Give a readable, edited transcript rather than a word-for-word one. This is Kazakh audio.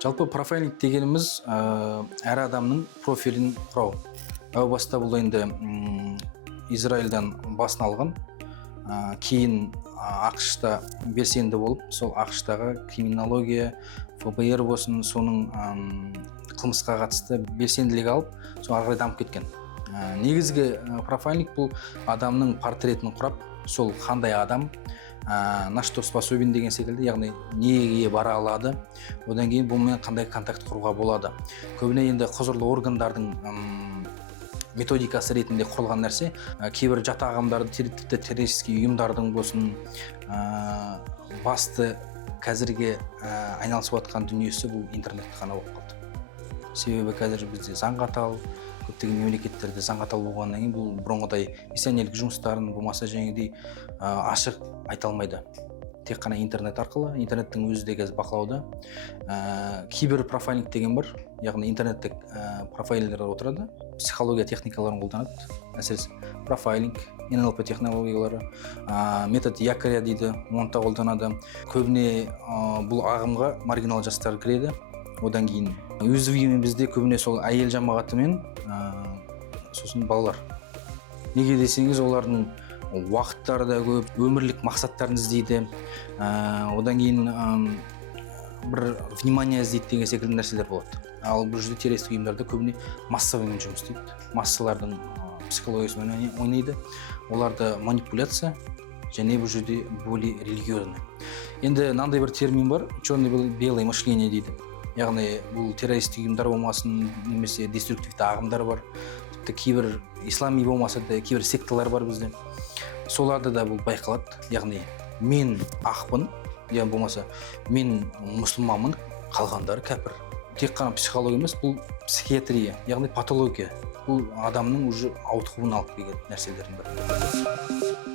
Жалпы профайлинг дегеніміз әр адамның профилін құрау. Әу баста бұл енді Израильдан басын алған, кейін ақш-та белсенді болып, сол ақш-тағы криминология, ФБР болсын, соның қылмысқа қатысты белсенділік алып, сол ары қарай дамып кеткен. Негізгі профайлинг бұл адамның портретін құрап, сол қандай адам, на что способен деген секілді, яғни неге бара алады, одан кейін бұнымен қандай контакт құруға болады. Көбіне енді құзырлы органдардың методикасы ретінде құрылған нәрсе, кейбір жат ағымдарды, тіпті террористік ұйымдардың болсын, басты қазірге айналысып жатқан дүниесі бұл интернет қана болып қалды. Себебі қазір бізде заң қатал, көптеген мемлекеттерде заң қатал болғаннан кейін бұл бұрынғыдай миссионерлік жұмыстарын болмаса жаңағыдай ашық айта алмайды. Тек қана интернет арқылы, интернеттің өзі де қазір бақылауда. Кибер профайлинг деген бар, яғни интернеттік профайлерлер отырады, психология техникаларын қолданады, әсіресе профайлинг, НЛП технологиялары, метод якоря дейді, оны да қолданады. Көбіне бұл ағымға маргинал жастар кіреді. Одан кейін уязвимый бізде көбіне сол әйел жамағаты мен сосын балалар. Неге десеңіз, олардың уақыттары да көп, өмірлік мақсаттарын іздейді. Одан кейін бір внимание іздейді деген секілді нәрселер болады. Ал бұл жерде террористік ұйымдарда көбіне массовыймен жұмыс істейді. Массалардың психологиясымен ойнайды. Оларда манипуляция және бұл жерде более религиозный. Енді мынандай бір термин бар, черно-белое мышление дейді. Яғни бұл террористік ұйымдар болмасын, немесе деструктивті ағымдар бар. Тіпті кейбір ислами болмаса да кейбір секталар бар бізде. Соларда да бұл байқалады. Яғни мен ақпын, я болмаса мен мұсылманмын, қалғандары кәпір. Тек қана психология емес, бұл психиатрия, яғни патология. Бұл адамның уже ауытқуын алып келген нәрселердің бірі.